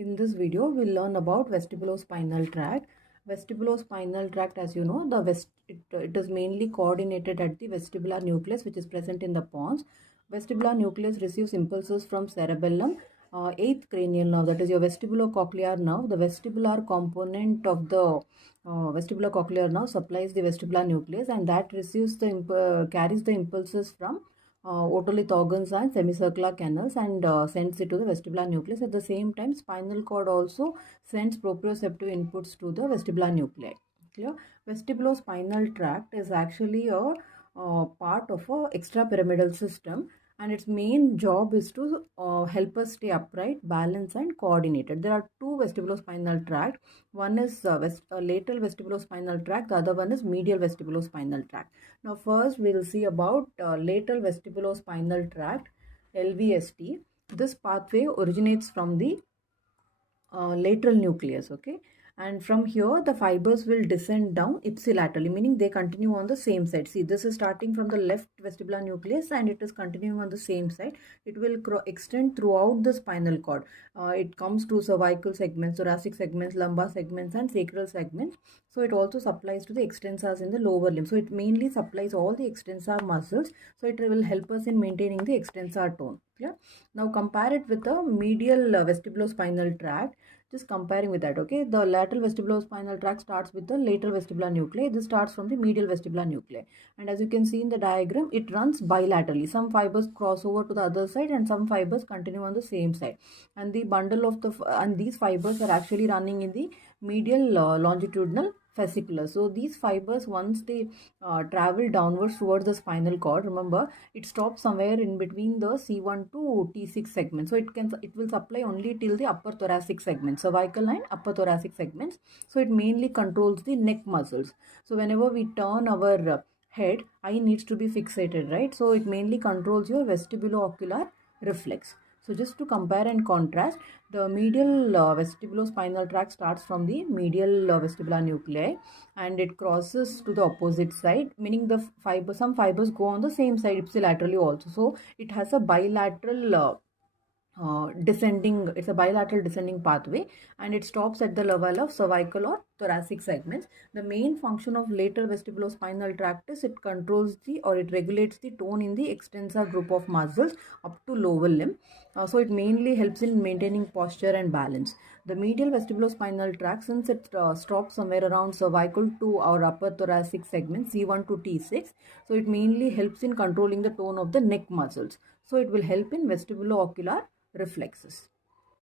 In this video, we'll learn about vestibulospinal tract. Vestibulospinal tract, as you know, it is mainly coordinated at the vestibular nucleus, which is present in the pons. Vestibular nucleus receives impulses from cerebellum, eighth cranial nerve, that is your vestibulocochlear nerve. The vestibular component of the vestibulocochlear nerve supplies the vestibular nucleus, and that receives carries the impulses from otolith organs and semicircular canals and sends it to the vestibular nucleus. At the same time, spinal cord also sends proprioceptive inputs to the vestibular nuclei. Clear? Vestibulospinal tract is actually a part of a extrapyramidal system, and its main job is to help us stay upright, balanced, and coordinated. There are two vestibulospinal tract. One is lateral vestibulospinal tract, the other one is medial vestibulospinal tract. Now first we'll see about lateral vestibulospinal tract, LVST. This pathway originates from the lateral nucleus, okay, and from here the fibers will descend down ipsilaterally, meaning they continue on the same side. See, this is starting from the left vestibular nucleus and it is continuing on the same side. It will extend throughout the spinal cord. It comes to cervical segments, thoracic segments, lumbar segments, and sacral segments. So it also supplies to the extensors in the lower limb. So it mainly supplies all the extensor muscles. So it will help us in maintaining the extensor tone. Yeah. Now compare it with the medial vestibulospinal tract. Just comparing with that, okay, the lateral vestibulospinal tract starts with the lateral vestibular nuclei. This starts from the medial vestibular nuclei, and as you can see in the diagram, it runs bilaterally. Some fibers cross over to the other side and some fibers continue on the same side, and the bundle of the and these fibers are actually running in the medial longitudinal fasciculus. So these fibers, once they travel downwards towards the spinal cord, remember it stops somewhere in between the C1 to T6 segment. So it will supply only till the upper thoracic segment, cervical and upper thoracic segments. So it mainly controls the neck muscles. So whenever we turn our head, eye needs to be fixated, right? So it mainly controls your vestibulo-ocular reflex. So just to compare and contrast, the medial vestibulospinal tract starts from the medial vestibular nuclei and it crosses to the opposite side, meaning the some fibers go on the same side ipsilaterally also. So it has a bilateral it's a bilateral descending pathway, and it stops at the level of cervical or thoracic segments. The main function of lateral vestibulospinal tract is it controls it regulates the tone in the extensor group of muscles up to lower limb. So it mainly helps in maintaining posture and balance. The medial vestibulospinal tract, since it stops somewhere around cervical to our upper thoracic segment C1 to T6, so it mainly helps in controlling the tone of the neck muscles. So it will help in vestibulo-ocular reflexes.